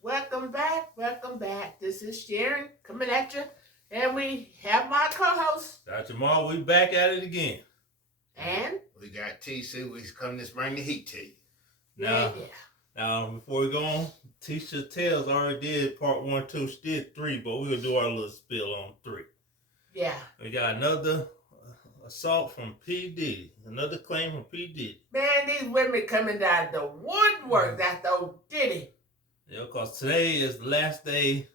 Welcome back. Welcome back. This is Sharon coming at you. And we have my co-host. Dr. Jamal, we back at it again. And we got TC. We coming to bring the heat to you. Now, before we go on, Tisha Tales already did part 1, 2. She did 3, but we're going to do our little spill on 3. Yeah. We got another assault from P. Diddy. Another claim from P. Diddy. Man, these women coming out the woodwork. That's old Diddy. Yeah, because today is the last day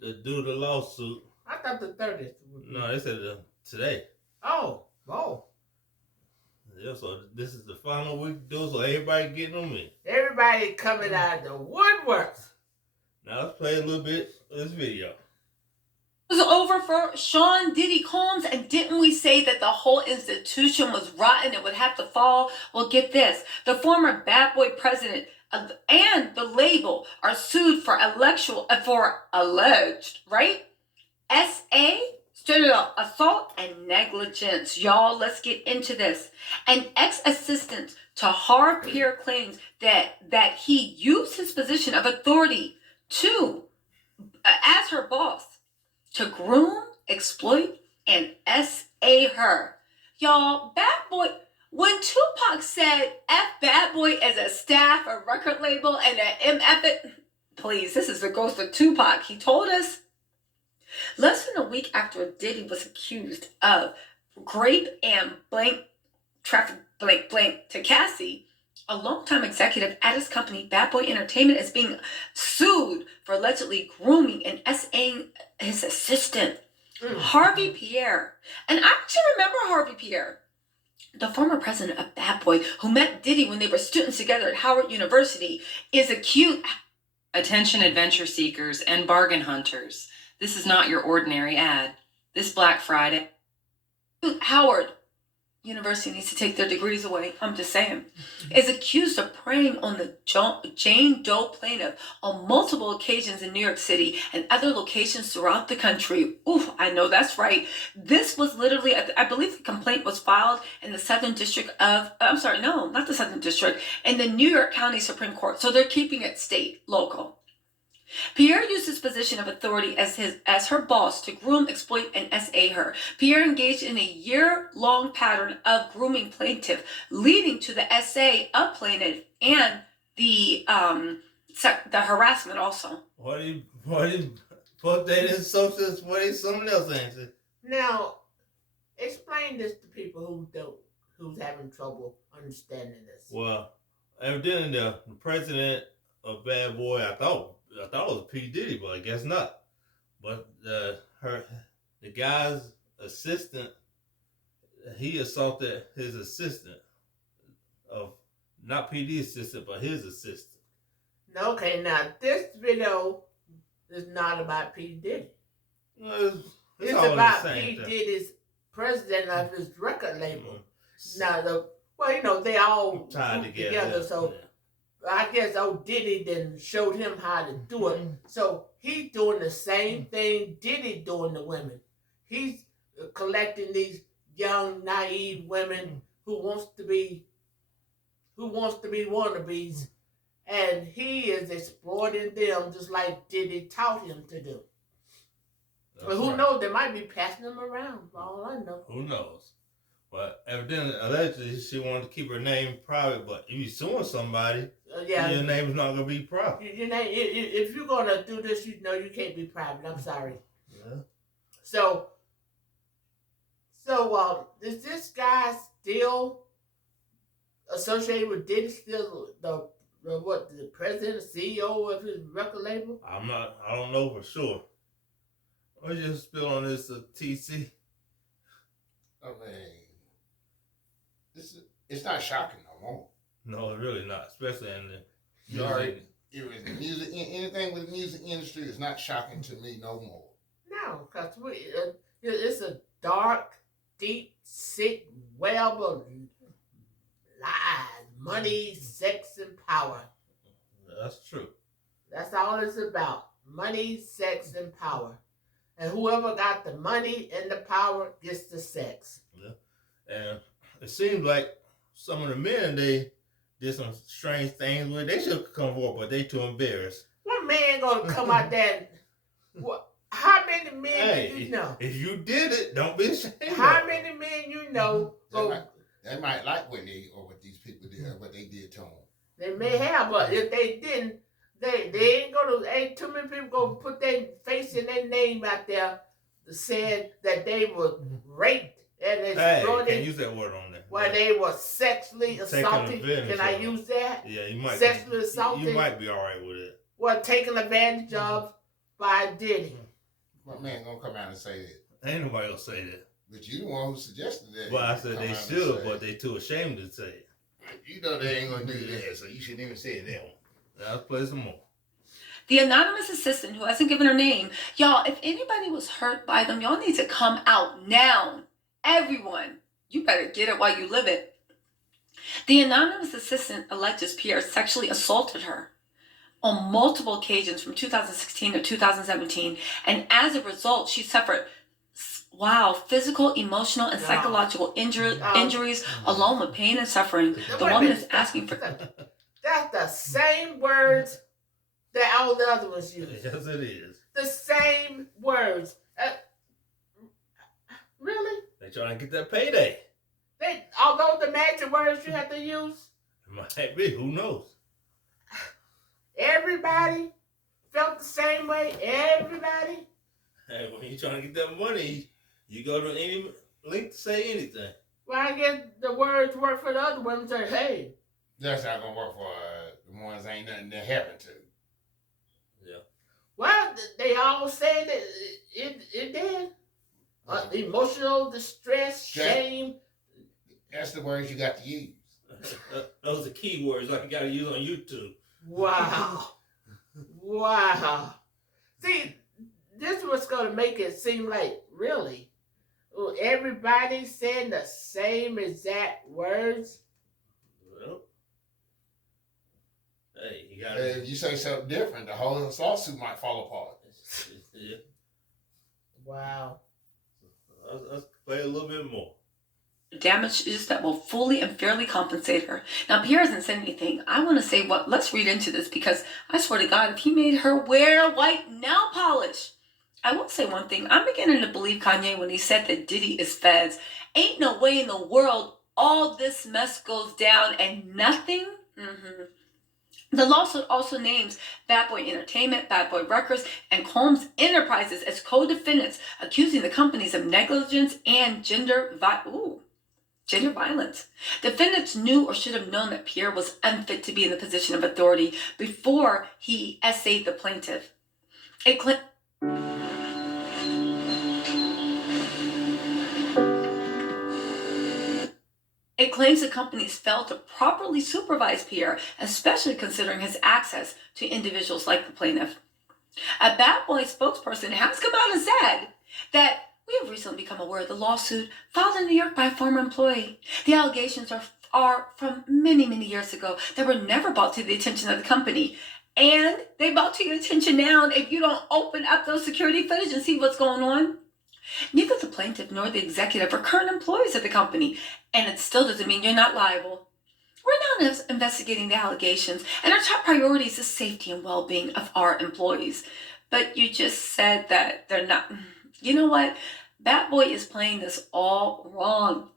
to do the lawsuit. I thought the 30th. No, they said today. Oh. Yeah, so this is the final week to do, so everybody getting on me. Everybody coming out the woodworks. Now let's play a little bit of this video. It was over for Sean Diddy Combs, and didn't we say that the whole institution was rotten and would have to fall? Well, get this. The former Bad Boy president and the label are sued for alleged, right? SA, straight up assault and negligence. Y'all, let's get into this. An ex-assistant to HARVE Pierre claims that he used his position of authority to, as her boss, to groom, exploit, and SA her. Y'all, Bad Boy, when Tupac said F Bad Boy as a staff, a record label, and an MF it, please, this is the ghost of Tupac. He told us. Less than a week after Diddy was accused of grape and traffic to Cassie, a longtime executive at his company, Bad Boy Entertainment, is being sued for allegedly grooming and SAing his assistant, HARVE Pierre. And I actually remember HARVE Pierre, the former president of Bad Boy, who met Diddy when they were students together at Howard University, is accused. Attention adventure seekers and bargain hunters. This is not your ordinary ad. This Black Friday, Howard University needs to take their degrees away. I'm just saying. Is accused of preying on the Jane Doe plaintiff on multiple occasions in New York City and other locations throughout the country. Oof, I know that's right. This was literally, I believe the complaint was filed in the Southern District of, not the Southern District, in the New York County Supreme Court. So they're keeping it state, local. Pierre used his position of authority as her boss to groom, exploit, and SA her. Pierre engaged in a year-long pattern of grooming plaintiff, leading to the SA of plaintiff and the harassment also. What they didn't socialist? What is someone else answer? Now, explain this to people who's having trouble understanding this. Well, evidently the president of Bad Boy, I thought it was P. Diddy, but I guess not. But the guy's assistant, he assaulted his assistant of not P. Diddy's assistant, but his assistant. Okay, now this video is not about P. Diddy. No, it's about P. Diddy's president of his record label. Now, they all tied together, so. Yeah. I guess old Diddy then showed him how to do it. So he's doing the same thing Diddy doing to women. He's collecting these young, naive women who wants to be wannabes, and he is exploiting them just like Diddy taught him to do. But who knows? They might be passing them around, for all I know. Who knows? But evidently, allegedly, she wanted to keep her name private. But if you're suing somebody, your name is not going to be private. Your name, if you're going to do this, you can't be private. I'm sorry. Yeah. So, is this guy still associated with Diddy? Still the president, CEO of his record label? I don't know for sure. Let's just spill on this TC. I mean, it's not shocking no more. No, it's really not, especially in the music. Anything with the music industry is not shocking to me no more. No, because it's a dark, deep, sick web of lies, money, sex, and power. That's true. That's all it's about. Money, sex, and power. And whoever got the money and the power gets the sex. Yeah. And it seems like some of the men, they did some strange things where they should come forward, but they too embarrassed. What man ain't gonna come out there. How many men Hey, do you know? if you did it, don't be ashamed. How many men you know? They might like what these people did, or what they did to them. They may have, but if they didn't, they ain't gonna. Ain't too many people gonna put their face and their name out there, saying that they were raped and exploited. Can't use that word on there. While they were sexually assaulted. advantage Can I of. use that? Yeah, you might. Sexually assaulted. You might be all right with it. Well, taken advantage of by Diddy. What man gonna come out and say that? Ain't nobody gonna say that. But you the one who suggested that. Well, I said they should, but they too ashamed to say it. You know they ain't gonna do that, so you shouldn't even say that one. Now let's play some more. The anonymous assistant who hasn't given her name, y'all, if anybody was hurt by them, y'all need to come out now. Everyone, you better get it while you live it. The anonymous assistant alleges Pierre sexually assaulted her on multiple occasions from 2016 to 2017, and as a result, she suffered physical, emotional, and psychological injuries, along with pain and suffering. The woman is asking for... That's the same words that all the other ones use. Yes, it is. The same words. Really? They trying to get that payday. Are those the magic words you have to use? It might be. Who knows? Everybody felt the same way. Everybody. Hey, when you trying to get that money, you go to any link to say anything. Well, I guess the words work for the other women. Say, hey. That's not gonna work for the ones ain't nothing that happened to. Yeah. Well, they all say that it did. Emotional distress, shame. That's the words you got to use. Those are key words like you got to use on YouTube. Wow. Wow. See, this was going to make it seem like, really, everybody saying the same exact words. Well, hey, you got to... If you say something different, the whole lawsuit might fall apart. Yeah. Wow. Let's play a little bit more. Damages that will fully and fairly compensate her. Now, Pierre hasn't said anything. I want to say let's read into this, because I swear to God, if he made her wear white nail polish, I will say one thing. I'm beginning to believe Kanye when he said that Diddy is feds. Ain't no way in the world all this mess goes down and nothing. The lawsuit also names Bad Boy Entertainment, Bad Boy Records, and Combs Enterprises as co-defendants, accusing the companies of negligence and gender violence. Defendants knew or should have known that Pierre was unfit to be in the position of authority before he essayed the plaintiff. It claims the companies failed to properly supervise Pierre, especially considering his access to individuals like the plaintiff. A Bad Boy spokesperson has come out and said that we have recently become aware of the lawsuit filed in New York by a former employee. The allegations are from many, many years ago that were never brought to the attention of the company. And they brought to your attention now if you don't open up those security footage and see what's going on. Neither the plaintiff nor the executive are current employees of the company, and it still doesn't mean you're not liable. We're now investigating the allegations, and our top priority is the safety and well-being of our employees. But you just said that they're not. You know what? Bad Boy is playing this all wrong.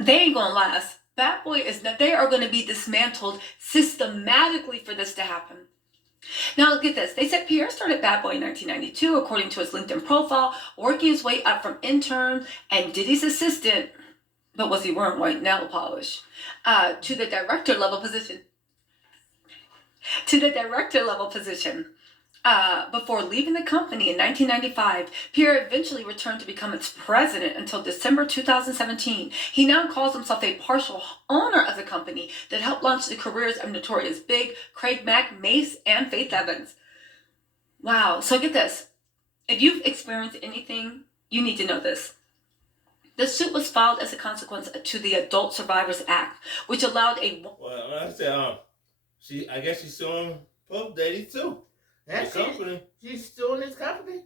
They ain't gonna last. Bad Boy is not. They are going to be dismantled systematically for this to happen. Now look at this. They said Pierre started Bad Boy in 1992, according to his LinkedIn profile, working his way up from intern and Diddy's assistant, but was he wearing white nail polish, to the director level position. Before leaving the company in 1995, Pierre eventually returned to become its president until December 2017. He now calls himself a partial owner of the company that helped launch the careers of Notorious Big, Craig Mack, Mace, and Faith Evans. Wow. So get this. If you've experienced anything, you need to know this. The suit was filed as a consequence to the Adult Survivors Act, which allowed a... Well, I said, I guess she's suing Puff Daddy too. That's the company. She's suing his company.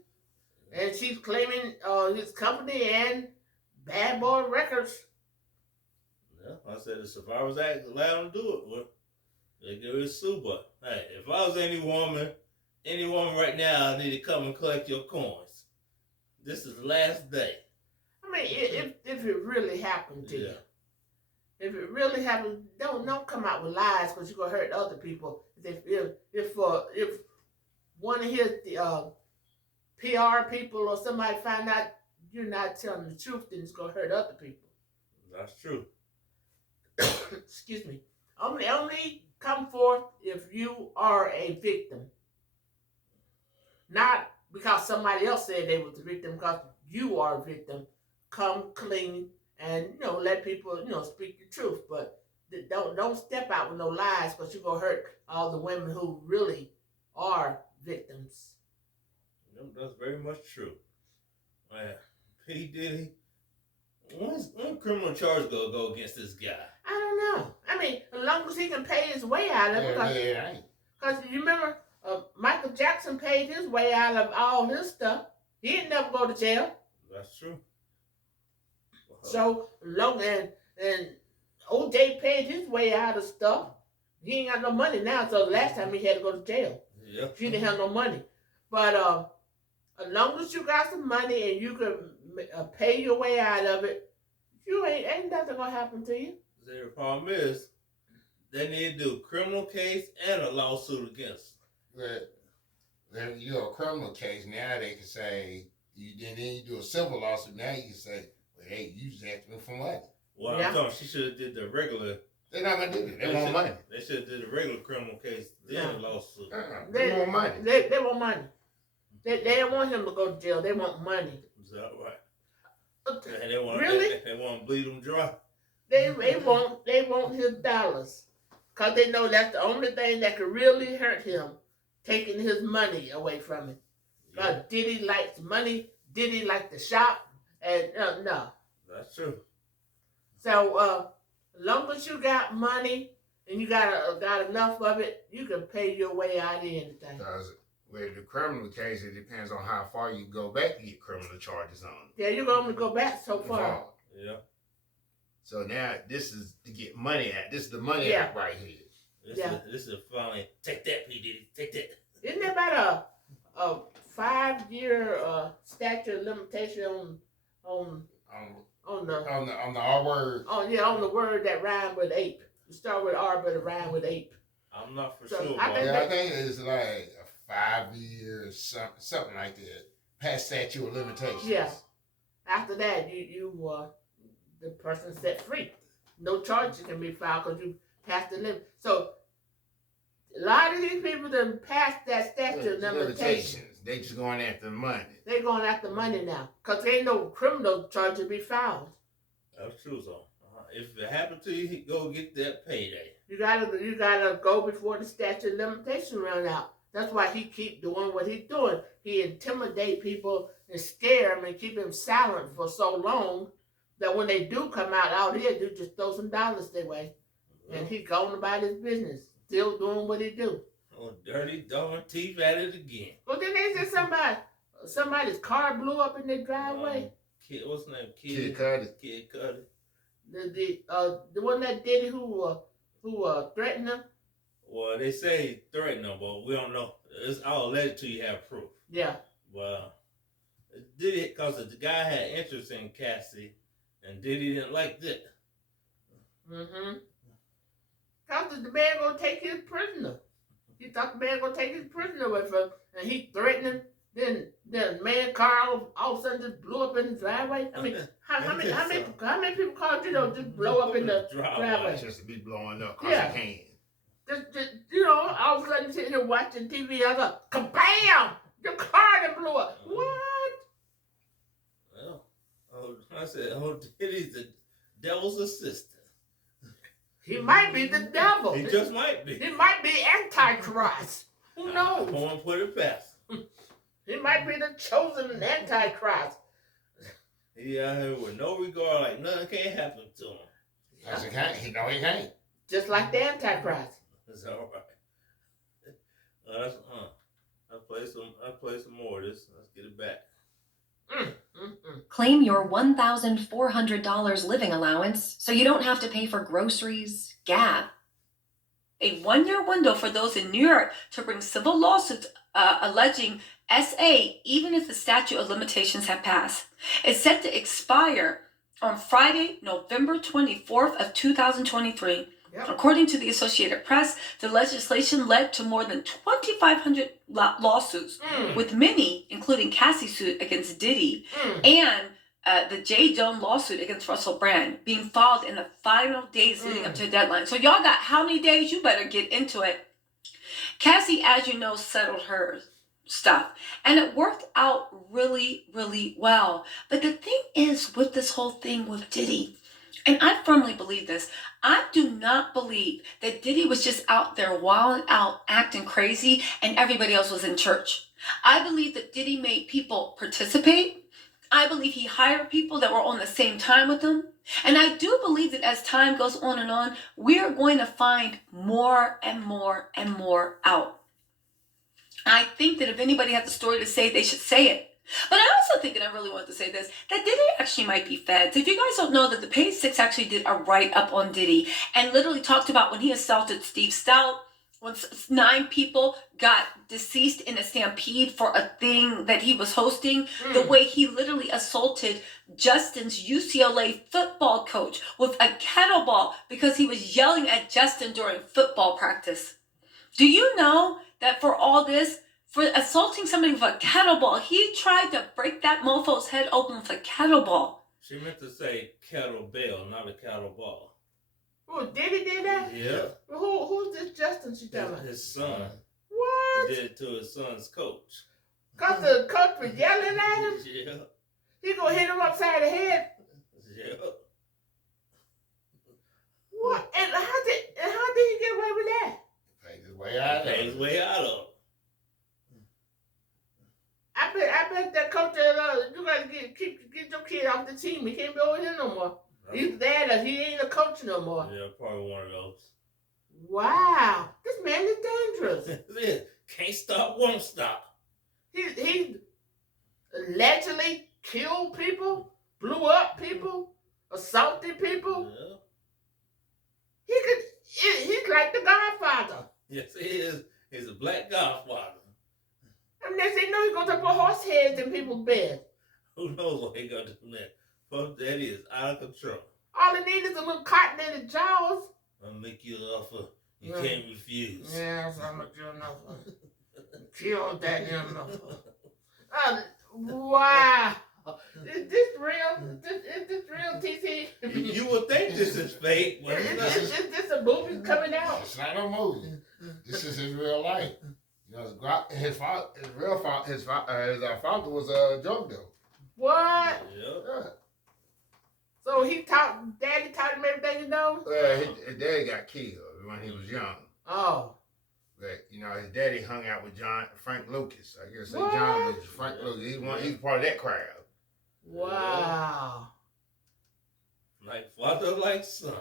And she's claiming his company and Bad Boy Records. Yeah, I said the Survivors Act allowed them to do it. Well, they give it a sue, but hey, if I was any woman any woman right now need to come and collect your coins. This is the last day. I mean, if it really happened to you, if it really happened, don't come out with lies because you're gonna hurt other people. If one of his PR people or somebody find out you're not telling the truth, then it's gonna hurt other people. That's true. Excuse me. Only come forth if you are a victim. Not because somebody else said they was the victim, because you are a victim. Come clean and let people speak the truth. But don't step out with no lies, because you're gonna hurt all the women who really are victims. That's very much true. P. Diddy, when criminal charge go against this guy? I don't know. I mean, as long as he can pay his way out of it. Because you remember, Michael Jackson paid his way out of all his stuff. He didn't never go to jail. That's true. So long and OJ paid his way out of stuff. He ain't got no money now. So the last time he had to go to jail. Yeah. He didn't have no money. But as long as you got some money and you can pay your way out of it, you ain't nothing gonna happen to you. The problem is, they need to do a criminal case and a lawsuit against him. When you do a criminal case, now they can say, then you do a civil lawsuit, now you can say, well, hey, you just asked me for money. Well, I'm talking, she should have did the regular. They're not going to do that. They want money. They should have did a regular criminal case, then a lawsuit. They want money. They want money. They don't want him to go to jail. They want money. Is that right? And they want, really? They want to bleed him dry. They want his dollars, because they know that's the only thing that could really hurt him, taking his money away from him. Yeah. Diddy likes money. Diddy likes to shop, and no. That's true. So as long as you got money and you got enough of it, you can pay your way out of anything. Because with the criminal case, it depends on how far you go back to get criminal charges on. Yeah, you can only go back so far. Yeah. So now this is to get money at. This is the money act right here. This is finally, take that, P. Diddy, take that. Isn't there about a 5-year statute of limitation on the R word? On the word that rhyme with ape. You start with R, but it rhyme with ape. I'm not for So sure. I think it's like a 5 years, something like that. Past statute of limitations. Yeah. After that, you the person set free. No charges can be filed because you passed the limit. So a lot of these people done passed that statute of limitations. They just going after money. They going after money now because there ain't no criminal charge to be filed. That's true, so if it happened to you, go get that payday. You gotta go before the statute of limitation run out. That's why he keep doing what he's doing. He intimidate people and scare them and keep them silent for so long that when they do come out, all he'll do just throw some dollars their way. And he going about his business, still doing what he do. Oh, dirty darn teeth at it again. Well, then they said somebody's car blew up in their driveway. What's his name? Kid Cudi. Kid Cudi. The one that did it who threatened him. Well, they say he threatened him, but we don't know. It's all alleged till you have proof. Yeah. Well, did it because the guy had interest in Cassie, and Diddy didn't like that. Mm-hmm. Because the man gonna take his prisoner. He thought the man gonna take his prisoner away from him, and he threatened him. Then the man car all of a sudden just blew up in the driveway. I mean, how many people cars just blow up in the driveway? Just to be blowing up because he can. Just all of a sudden sitting here watching TV, I was like, kabam! Your car that blew up. What? Well, I said, Diddy's the devil's assistant. He might be the devil. He just might be. He might be Antichrist. Who knows? I won't put it past. He might be the chosen Antichrist. He out here with no regard, like nothing can't happen to him. Yes, he can't. He can't. Just like the Antichrist. That's all right. I play some more of this. Let's get it back. Claim your $1,400 living allowance so you don't have to pay for groceries, gas, a 1-year window for those in New York to bring civil lawsuits alleging SA, even if the statute of limitations had passed. It's set to expire on Friday, November 24th of 2023. Yep. According to the Associated Press, the legislation led to more than 2,500 lawsuits, with many, including Cassie's suit against Diddy and the J. Doe lawsuit against Russell Brand, being filed in the final days leading up to the deadline. So y'all got how many days? You better get into it. Cassie, as you know, settled her stuff, and it worked out really, really well. But the thing is with this whole thing with Diddy, and I firmly believe this, I do not believe that Diddy was just out there wilding out, acting crazy, and everybody else was in church. I believe that Diddy made people participate. I believe he hired people that were on the same time with him. And I do believe that as time goes on and on, we are going to find more and more and more out. I think that if anybody has a story to say, they should say it. But I also think, and I really want to say this, that Diddy actually might be feds. If you guys don't know, that the Page Six actually did a write-up on Diddy and literally talked about when he assaulted Steve Stout, when 9 people got deceased in a stampede for a thing that he was hosting, the way he literally assaulted Justin's UCLA football coach with a kettlebell because he was yelling at Justin during football practice. Do you know that for all this, for assaulting somebody with a kettlebell, he tried to break that mofo's head open with a kettlebell? She meant to say kettlebell, not a kettlebell. Oh, Diddy did that? Yeah. Who's this Justin she talking about? His son. What? He did it to his son's coach. Cause the coach was yelling at him? Yeah. He gonna hit him upside the head? Yeah. What? And how did he get away with that? Paid his way out of Paid his it. way out of it. I bet that coach you gotta get your kid off the team. He can't be over here no more. He's there that he ain't a coach no more. Yeah, probably one of those. Wow, this man is dangerous. Yeah. Can't stop, won't stop. He allegedly killed people, blew up people, assaulted people. Yeah. He's like the Godfather. Yes, he is. He's a black godfather. I mean, they know he's gonna put horse heads in people's beds. Who knows what he gonna do next? Puff Daddy is out of control. All he needs is a little cotton in his jaws. I'll make you an offer you Yeah. can't refuse. Yes, I'm a good enough. Kill that enough. Wow. Is this real? Is this real, TC? You would think this is fake, but it's not. Is this a movie coming out? It's not a movie. This is his real life. You know, his father was a drug dealer. What? Yeah. Yeah. So Daddy taught him everything you know? His daddy got killed when he was young. Oh. But, you know, his daddy hung out with Frank Lucas. I guess say What? John Lucas. Frank Lucas. He's part of that crowd. Wow. Like father, like son.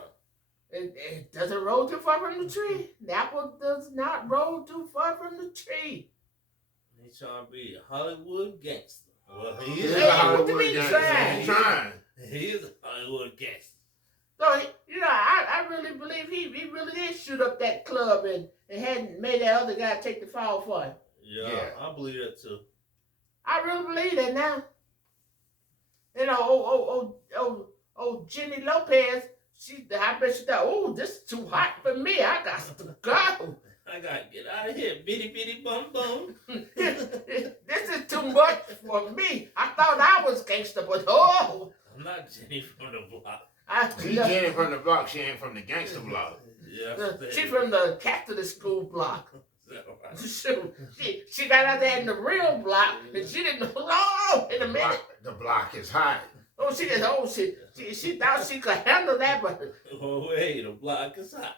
It doesn't roll too far from the tree. The apple does not roll too far from the tree. He's trying to be a Hollywood gangster. Well, he He's is. a Hey, Hollywood what you mean gangster. trying? He's trying. He is a Hollywood gangster. So, I really believe he really did shoot up that club and hadn't made that other guy take the fall for him. Yeah. I believe that too. I really believe that now. You know, oh, Jenny Lopez, I bet she thought, oh, this is too hot for me. I got to go. I gotta get out of here, bitty bitty bum bum. This is too much for me. I thought I was gangster, but oh. I'm not Jenny from the block. She Jenny from the block. She ain't from the gangster block. Yeah. She from the Catholic school block. Is that right? Shoot, she got out there in the real block, and she didn't know. Oh, in a minute. The block is hot. Oh, she thought she could handle that, but Oh wait, the block is hot.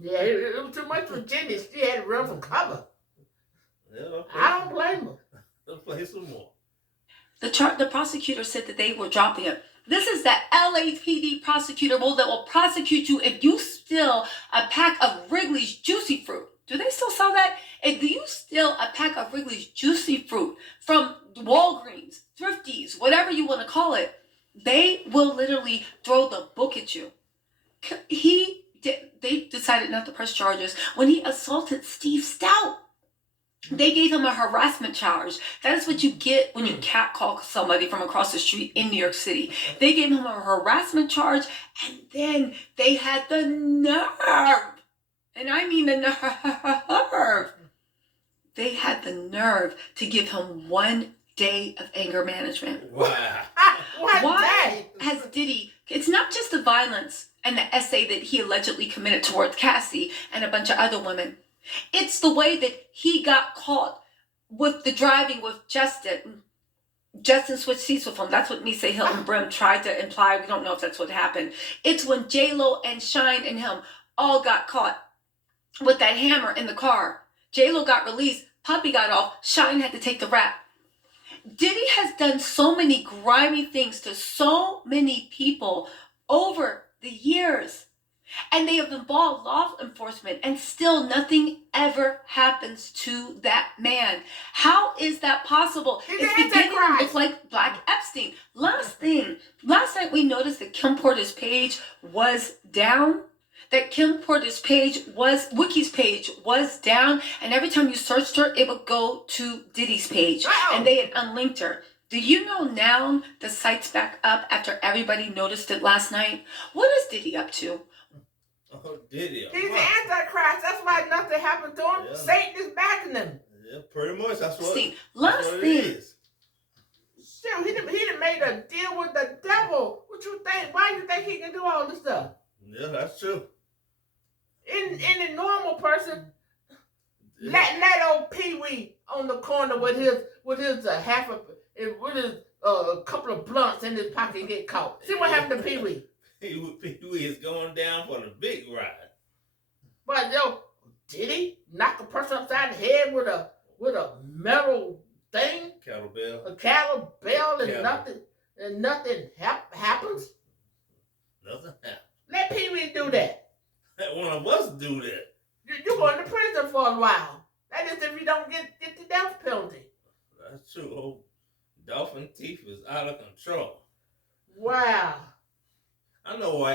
yeah, it was too much for Jenny. She had to run for cover. Yeah, I don't blame her. Let's play some more. The prosecutor said that they were dropping it. This is the LAPD prosecutor role that will prosecute you if you steal a pack of Wrigley's Juicy Fruit. Do they still sell that? If you steal a pack of Wrigley's Juicy Fruit from Walgreens, Thrifties, whatever you want to call it, they will literally throw the book at you. He they decided not to press charges. When he assaulted Steve Stout, they gave him a harassment charge. That is what you get when you catcall somebody from across the street in New York City. They gave him a harassment charge, and then they had the nerve, and I mean the nerve, they had the nerve to give him 1 day of anger management. Wow. Why has Diddy, it's not just the violence and the essay that he allegedly committed towards Cassie and a bunch of other women. It's the way that he got caught with the driving with Justin. Justin switched seats with him. That's what Misa Hilton Brim tried to imply. We don't know if that's what happened. It's when J-Lo and Shine and him all got caught with that hammer in the car. J-Lo got released. Puppy got off. Shine had to take the rap. Diddy has done so many grimy things to so many people over the years. And they have involved law enforcement, and still nothing ever happens to that man. How is that possible? It's beginning to look like Black Epstein. Last night we noticed that Kim Porter's page was down. Wiki's page was down, and every time you searched her, it would go to Diddy's page, and they had unlinked her. Do you know now the site's back up after everybody noticed it last night? What is Diddy up to? Oh, Diddy. He's the Antichrist. That's why nothing happened to him. Yeah. Satan is backing him. Yeah, pretty much. That's what. See, That's what it is. Still, he done made a deal with the devil. What you think? Why you think he can do all this stuff? Yeah, that's true. Any normal person, let old Pee Wee on the corner with his couple of blunts in his pocket get caught. See what happened to Pee Wee? Pee Wee is going down for the big ride. But did he knock a person upside the head with a metal thing, Kettlebell. a cattle bell, and Kettle. nothing happens? Nothing happened. Let Pee Wee do that. Let one of us do that. You're going to prison for a while. That is if you don't get the death penalty. That's true. Oh, dolphin teeth is out of control. Wow. I know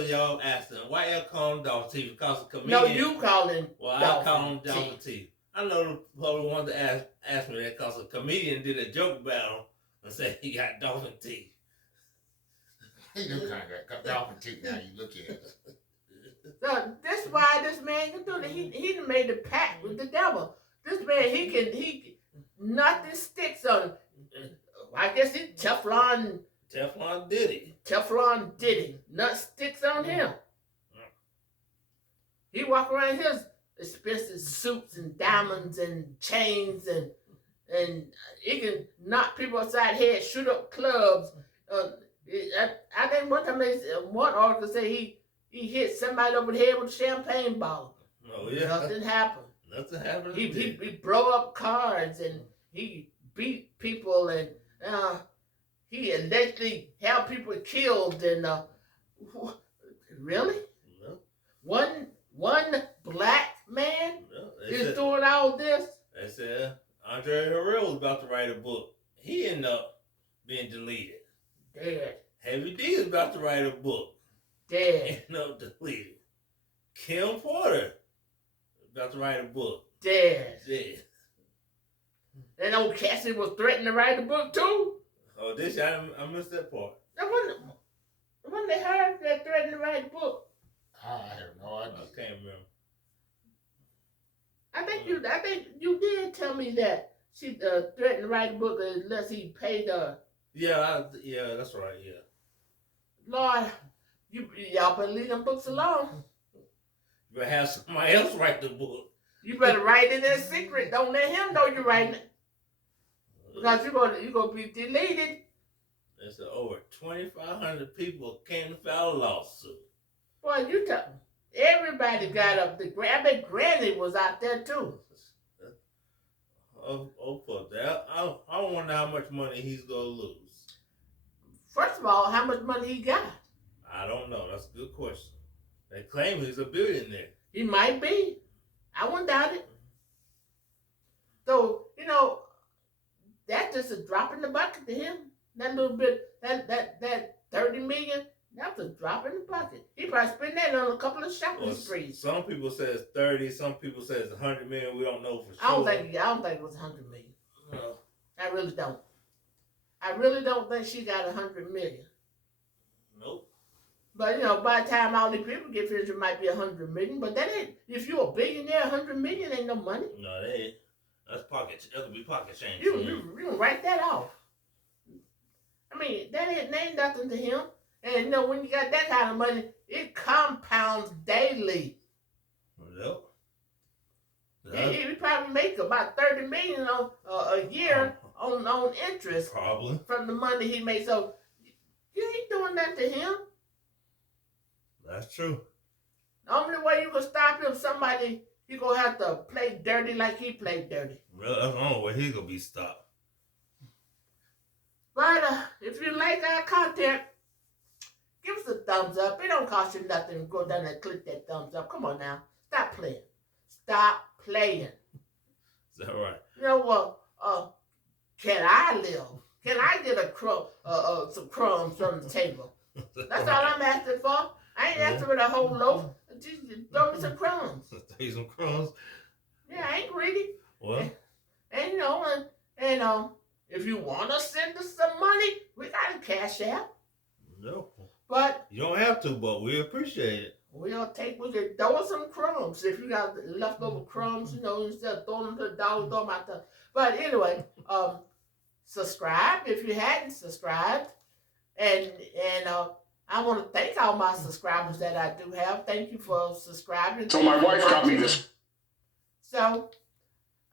y'all asking why y'all call him dolphin teeth because a comedian. No, you call him. Well, I call him dolphin teeth. I know the probably wanted to ask me that because a comedian did a joke battle and said he got dolphin teeth. He do kind of got dolphin teeth now. You look at it. So that's why this man can do that. He done made a pact with the devil. This man, he nothing sticks on him. I guess it's Teflon Diddy. Teflon Diddy. Nothing sticks on him. He walk around his expensive suits and diamonds and chains and he can knock people upside the head, shoot up clubs. I think one time one article say he hit somebody over the head with a champagne bottle. Oh yeah. Nothing happened. Nothing happened. He blow up cars and he beat people and he allegedly had people killed and really? No. One black man No. is doing all this? They said Andre Harrell was about to write a book. He ended up being deleted. Dead. Heavy D is about to write a book. Dead. Ended up deleted. Kim Porter is about to write a book. Dead. Dead. And old Cassie was threatening to write a book too? Oh, I missed that part. That when they heard that threatened to write a book. I have no idea. I can't remember. I think you did tell me that she threatened to write a book unless he paid her. Yeah, that's right. Yeah. Lord, y'all better leave them books alone. You better have somebody else write the book. You better write it in secret. Don't let him know you're writing it. Because you're gonna be deleted. They said over 2,500 people came to file a lawsuit. Boy, everybody got up there. I bet Granny was out there too. Oh, for that. I wonder how much money he's gonna lose. First of all, how much money he got? I don't know. That's a good question. They claim he's a billionaire. He might be. I wouldn't doubt it. So, that's just a drop in the bucket to him. That little bit, that 30 million, That was a drop in the bucket. He probably spent that on a couple of shopping sprees. Some people say it's 30. Some people say it's 100 million. We don't know for sure. I don't think it was 100 million. No. I really don't. I really don't think she got 100 million. Nope. But by the time all these people get finished, it might be 100 million. But that ain't. If you're a billionaire, 100 million ain't no money. No, that ain't. That's pocket. That'll be pocket change. You can write that off. I mean, that ain't nothing to him. And when you got that kind of money, it compounds daily. Yep. He probably make about 30 million on a year on interest. Probably. From the money he makes. So you ain't doing that to him. That's true. The only way you can stop him, somebody he gonna have to play dirty like he played dirty. Well, that's the only way he's gonna be stopped. But if you like our content, give us a thumbs up. It don't cost you nothing to go down and click that thumbs up. Come on now. Stop playing. Stop playing. Is that right? Can I live? Can I get some crumbs from the table? That's all I'm asking for. I ain't asking for the whole loaf. Just throw me some crumbs. Throw you some crumbs. Yeah, I ain't greedy. Well. And if you want to send us some money, we got a cash app. No. But you don't have to, but we appreciate it. We can throw some crumbs. If you got leftover crumbs, instead of throwing them to the dog, throw them out there. But anyway, subscribe if you hadn't subscribed. And I want to thank all my subscribers that I do have. Thank you for subscribing. So my wife got me this. So,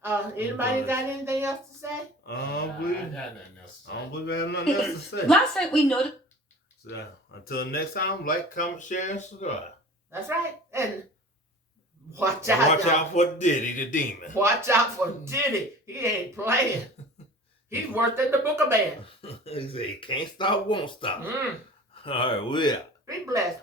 anybody got anything else to say? I don't believe I have nothing else to say. Last night we noticed. So, until next time, like, comment, share, and subscribe. That's right. And watch out for Diddy the Demon. Watch out for Diddy. He ain't playing. He's worse than the Book of Man. He said he can't stop, won't stop. All right, we out. Be blessed.